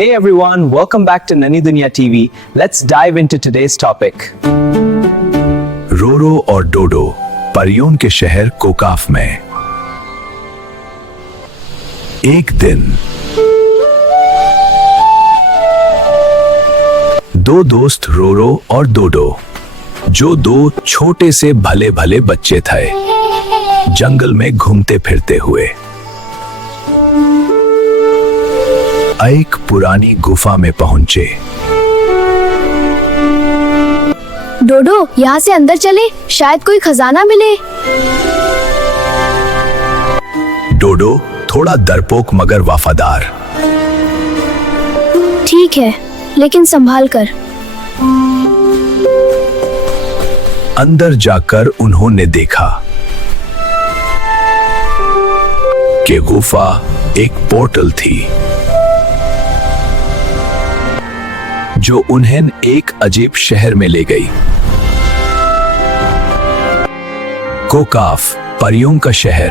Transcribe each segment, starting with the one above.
Hey everyone, welcome back to Nani Dunya TV. Let's dive into today's topic. रोरो और डोडो परियों के शहर कोकाफ में। एक दिन दो दोस्त रोरो और डोडो, जो दो छोटे से भले भले बच्चे थे, जंगल में घूमते फिरते हुए एक पुरानी गुफा में पहुंचे। डोडो, यहाँ से अंदर चले, शायद कोई खजाना मिले। डोडो थोड़ा डरपोक मगर वफादार। ठीक है, लेकिन संभाल कर। अंदर जाकर उन्होंने देखा कि गुफा एक पोर्टल थी, जो उन्हें एक अजीब शहर में ले गई। कोकाफ, परियों का शहर।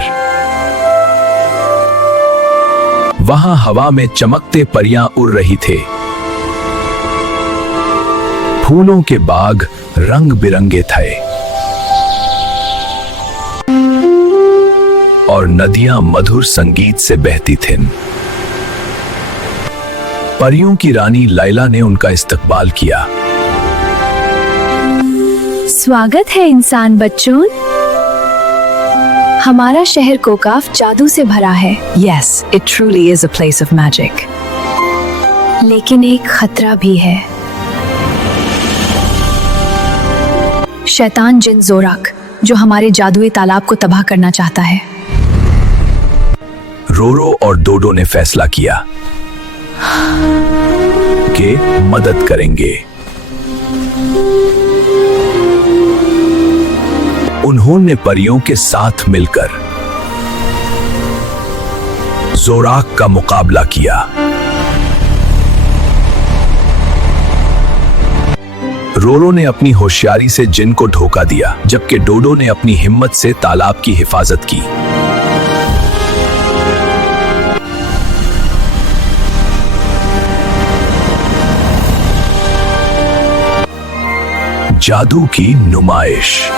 वहां हवा में चमकते परियां उड़ रही थे। फूलों के बाग रंग बिरंगे थे और नदियां मधुर संगीत से बहती थीं। परियों की रानी लैला ने उनका इस्तकबाल किया। स्वागत है इंसान बच्चों। हमारा शहर कोकाफ जादू से भरा है। Yes, it truly is a place of magic. लेकिन एक खतरा भी है। शैतान जिन जोराक, जो हमारे जादुई तालाब को तबाह करना चाहता है। रोरो और डोडो ने फैसला किया कि मदद करेंगे। उन्होंने परियों के साथ मिलकर जोराक का मुकाबला किया। रोरो ने अपनी होशियारी से जिन को धोखा दिया, जबकि डोडो ने अपनी हिम्मत से तालाब की हिफाजत की। जादू की नुमाइश।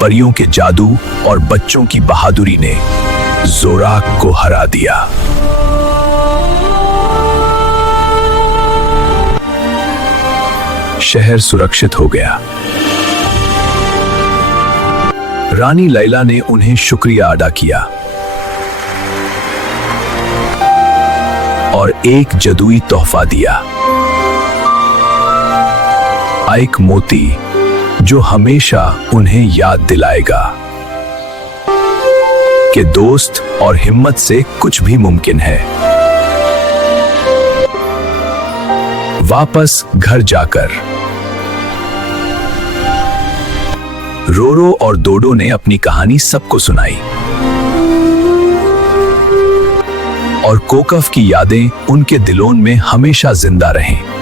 परियों के जादू और बच्चों की बहादुरी ने जोराक को हरा दिया। शहर सुरक्षित हो गया। रानी लैला ने उन्हें शुक्रिया अदा किया और एक जादुई तोहफा दिया, एक मोती जो हमेशा उन्हें याद दिलाएगा कि दोस्त और हिम्मत से कुछ भी मुमकिन है। वापस घर जाकर रोरो और डोडो ने अपनी कहानी सबको सुनाई और कोकाफ की यादें उनके दिलों में हमेशा जिंदा रहें।